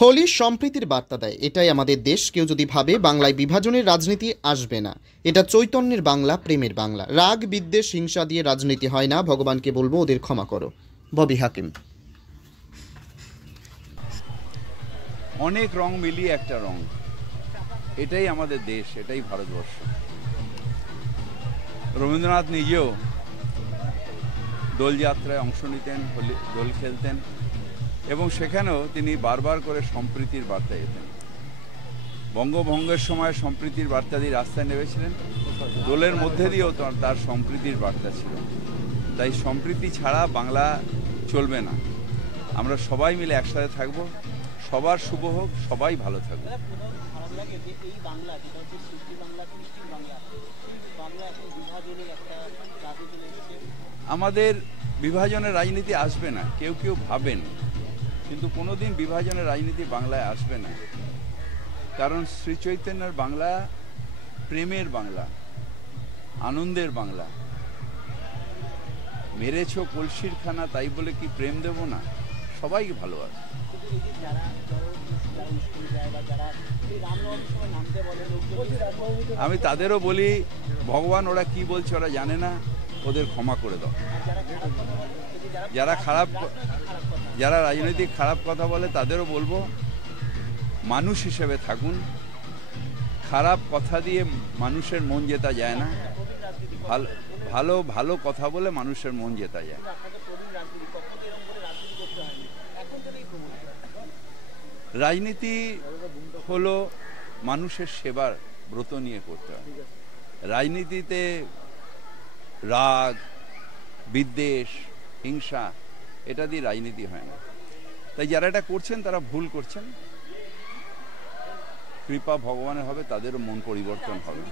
হোলি সম্প্রীতির বার্তা দেয়। এটাই আমাদের দেশ। কেউ যদি ভাবে বাংলায় বিভাজনের রাজনীতি আসবে না, এটা চৈতন্যের বাংলা, প্রেমের বাংলা। রাগ বিদ্বেষ হিংসা দিয়ে রাজনীতি হয় না। ভগবানকে বলবো ওদের ক্ষমা করো। ববি হাকিম। অনেক রং মিলিয়ে একটা রং, এটাই আমাদের দেশ, এটাই ভারতবর্ষ। রবীন্দ্রনাথ নিজেও দোলযাত্রায় অংশ নিতেন, দোল খেলতেন এবং সেখানেও তিনি বারবার করে সম্প্রীতির বার্তা দিতেন। বঙ্গভঙ্গের সময় সম্প্রীতির বার্তা দিয়ে রাস্তায় নেমেছিলেন, দোলের মধ্যে দিয়েও তার সম্প্রীতির বার্তা ছিল। তাই সম্প্রীতি ছাড়া বাংলা চলবে না। আমরা সবাই মিলে একসাথে থাকবো, সবার শুভ হোক, সবাই ভালো থাকবে। আমাদের বিভাজনের রাজনীতি আসবে না, কেউ কেউ ভাবেন, কিন্তু কোনোদিন বিভাজনের রাজনীতি বাংলায় আসবে না। কারণ শ্রী চৈতন্যের বাংলা প্রেমের বাংলা, আনন্দের বাংলা। মেরেছ কলসির খানা, তাই বলে কি প্রেম দেব না? সবাইকে ভালোবাসে। আমি তাদেরও বলি, ভগবান ওরা কি বলছে ওরা জানে না, ওদের ক্ষমা করে দাও। যারা রাজনৈতিক খারাপ কথা বলে তাদেরও বলবো, মানুষ হিসেবে থাকুন। খারাপ কথা দিয়ে মানুষের মন জেতা যায় না, ভালো ভালো কথা বলে মানুষের মন জেতা যায়। রাজনীতি হলো মানুষের সেবার ব্রত নিয়ে করতে হয়। রাজনীতিতে রাগ বিদ্বেষ হিংসা এটা দিয়ে রাজনীতি হয় না। তাই যারা এটা করছেন তারা ভুল করছেন। কৃপা ভগবানের হবে, তাদেরও মন পরিবর্তন হবে।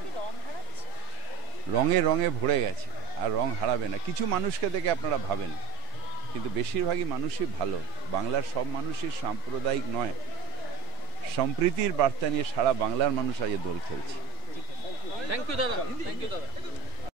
রঙে রঙে ভরে গেছে, আর রং হারাবে না। কিছু মানুষকে দেখে আপনারা ভাবেন, কিন্তু বেশিরভাগই মানুষই ভালো। বাংলার সব মানুষই সাম্প্রদায়িক নয়। সম্প্রীতির বার্তা নিয়ে সারা বাংলার মানুষ আজ দোল খেলছে।